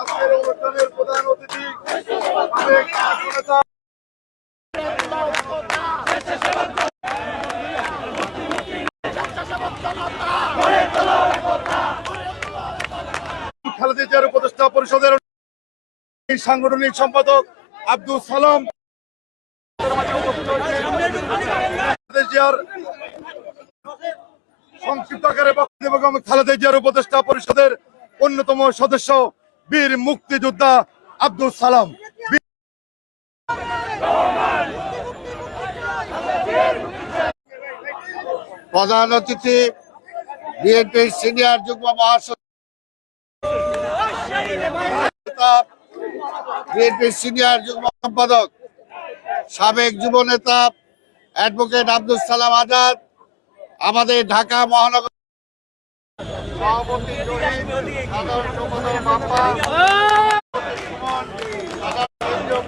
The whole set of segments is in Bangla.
আজকের অনুষ্ঠানের প্রধান অতিথি খালেদা জিয়ার উপদেষ্টা পরিষদের সাংগঠনিক সম্পাদক আব্দুল সালাম, সংক্ষিপ্ত আকারে বক্তব্য খালেদা জিয়ার উপদেষ্টা পরিষদের অন্যতম সদস্য বীর মুক্তিযোদ্ধা আব্দুল সালাম। প্রধান অতিথি বিএনপির সিনিয়র যুগ্ম মহাসচিব, বিএনপির সিনিয়র যুগ্ম সম্পাদক, সাবেক যুব নেতা অ্যাডভোকেট আব্দুল সালাম আজাদ, আমাদের ঢাকা মহানগর সভাপতি সাধারণ সম্পাদক বাপ্পা,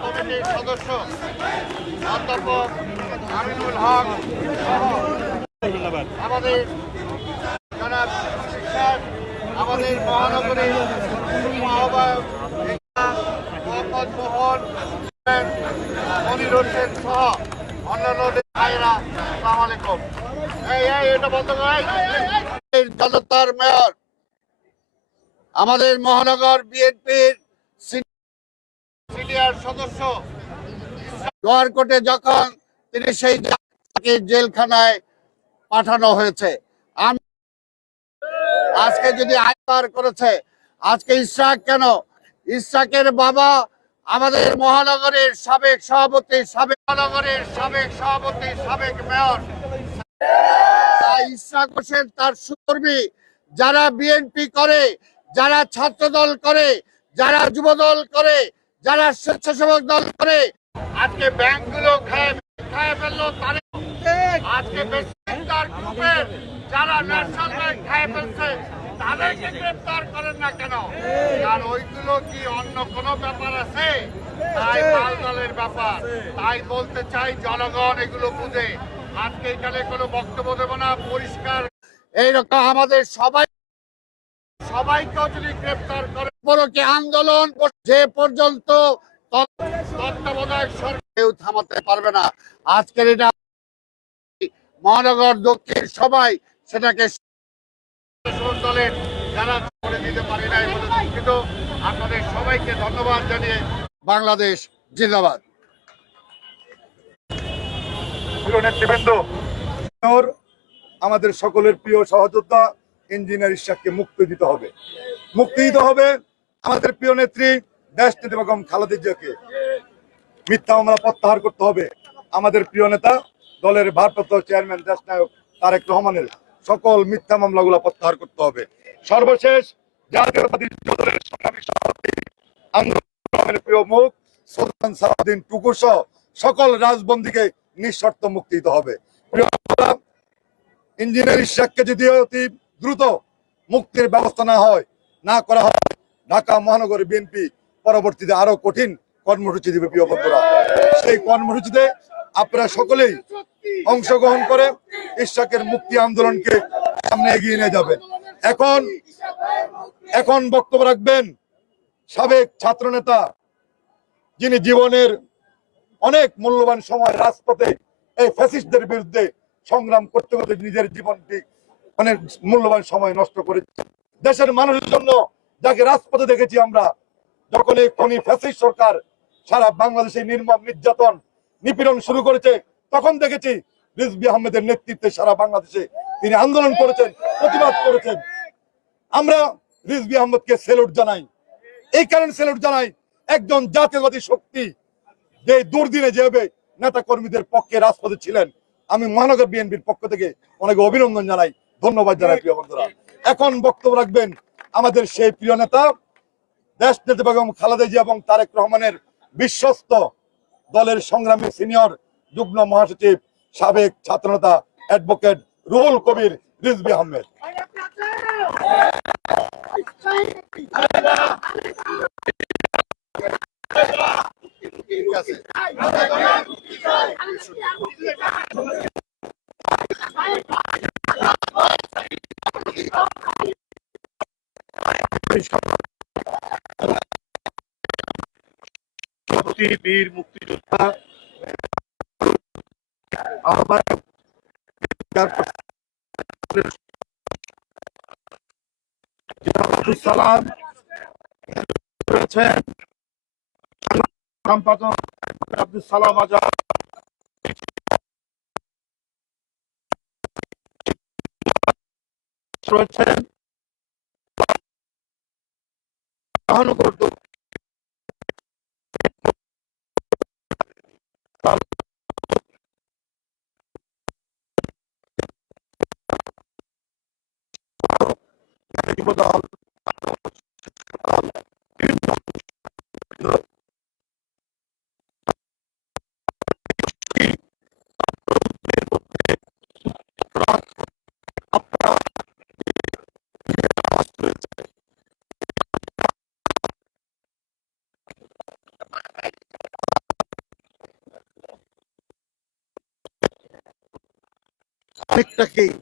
কমিটির সদস্য অধ্যাপক আমিনুল হক, আমাদের জনাব শিক্ষক, আমাদের মহানগরীর আহ্বায়ক মোহাম্মদ মোহন, মনির হোসেন সহ অন্যান্য ভাইরা, আসসালামু আলাইকুম। এটা বন্ধ করে জনতার মেয়র, আমাদের মহানগর বিএনপির সিনিয়র সদস্য নোয়ারকোটে যখন তিনি সেই জেলখানায় পাঠানো হয়েছে, আমি আজকে যদি আইন করেছে, আজকে ইসরাক কেন? ইসরাকের বাবা আমাদের মহানগরের সাবেক সভাপতি, সাবেক মেয়র ইসরাক হোসেন, তার সহকর্মী যারা বিএনপি করে, যারা ছাত্র দল করে, যারা যুব দল করে, যারা স্বেচ্ছাসেবক দল করে, আজকে ব্যাংকগুলো খায় ফেললো। আজকে গ্রুপের যারা ন্যাশনাল ব্যাংক খায় ফেলছে, তাদেরকে গ্রেফতার করেন না কেন? আর ওইগুলো কি অন্য কোনো ব্যাপার আছে? তাই মাল দলের ব্যাপার। তাই বলতে চাই, জনগণ এগুলো বুঝে। আজকে এখানে কোনো বক্তব্য দেব না, পরিষ্কার এইরকম আমাদের সবাইকে যদি গ্রেফতার করে পরকে আন্দোলন যে পর্যন্ত তত্ত্বাবধায়ক সরকার কেউ থামাতে পারবে না। আজকের এটা মহানগর দক্ষিণ সবাই সেটাকে দলের যারা করে দিতে পারে নাই বলে দুঃখিত। আপনাদের সবাইকে ধন্যবাদ জানিয়ে বাংলাদেশ জিন্দাবাদ। নেতৃবৃন্দ, আমাদের সকলের প্রিয় সহযোদ্ধা ইঞ্জিনিয়ার ইশাককে মুক্তি দিতে হবে। আমাদের প্রিয় নেত্রী দেশ নেত্রী বেগম খালেদা জিয়াকে মিথ্যা মামলা প্রত্যাহার করতে হবে। আমাদের প্রিয় নেতা দলের ভারপ্রাপ্ত চেয়ারম্যান দেশ নায়ক তারেক রহমানের সকল মিথ্যা মামলাগুলো প্রত্যাহার করতে হবে। সর্বশেষ জাতীয়তাবাদী দলের সংগ্রামী সভাপতি আন্দোলনের প্রিয় মুখ সুলতান সালাউদ্দিন টুকু সহ সকল রাজবন্দীকে নিঃশর্ত মুক্তি দিতে হবে। ইঞ্জিনিয়ার ইশাককে যদি অতি দ্রুত মুক্তির ব্যবস্থা না করা হয়, ঢাকা মহানগর বিএনপি পরবর্তীতে আরো কঠিন কর্মসূচি দিবে। প্রিয় বন্ধুরা, সেই কর্মসূচিতে আপনারা সকলেই অংশগ্রহণ করে ইশাকের মুক্তি আন্দোলনকে সামনে এগিয়ে নিয়ে যাবেন। এখন বক্তব্য রাখবেন সাবেক ছাত্র নেতা, যিনি জীবনের অনেক মূল্যবান সময় রাজপথে এই ফ্যাসিস্টদের বিরুদ্ধে সংগ্রাম করতে করতে নিজের জীবনটি অনেক মূল্যবান সময় নষ্ট করেছে দেশের মানুষের জন্য, যাকে রাজপথে দেখেছি আমরা। যখন এই খনি ফ্যাসিস্ট সরকার সারা বাংলাদেশে নির্মম নির্যাতন নিপীড়ন শুরু করেছে, তখন দেখেছি রিজভী আহমেদের নেতৃত্বে সারা বাংলাদেশে তিনি আন্দোলন করেছেন, প্রতিবাদ করেছেন। আমরা রিজভী আহমেদকে স্যালুট জানাই। এই কারণে স্যালুট জানাই, একজন জাতীয়বাদী শক্তি যে দুর্দিনে যেভাবে নেতা কর্মীদের পক্ষে রাজপথে ছিলেন, আমি মহানগর বিএনপির পক্ষ থেকে অনেক অভিনন্দন জানাই, ধন্যবাদ জানাই। প্রিয় বন্ধুরা, এখন বক্তব্য রাখবেন আমাদের সেই প্রিয় নেতা দেশ নেত্রী বেগম খালেদা জিয়া এবং তারেক রহমানের বিশ্বস্ত দলের সংগ্রামী সিনিয়র যুগ্ম মহাসচিব সাবেক ছাত্রনেতা অ্যাডভোকেট রুহুল কবির রিজভী আহমেদ। ঠিক আছে। সভাপতি বীর মুক্তিযোদ্ধা আহ্বায়ক আব্দুল সালাম রয়েছেন, সম্পাদক আব্দুল সালাম আজাদ রয়েছেন, মহানগর যুবদল অনেকটাকেই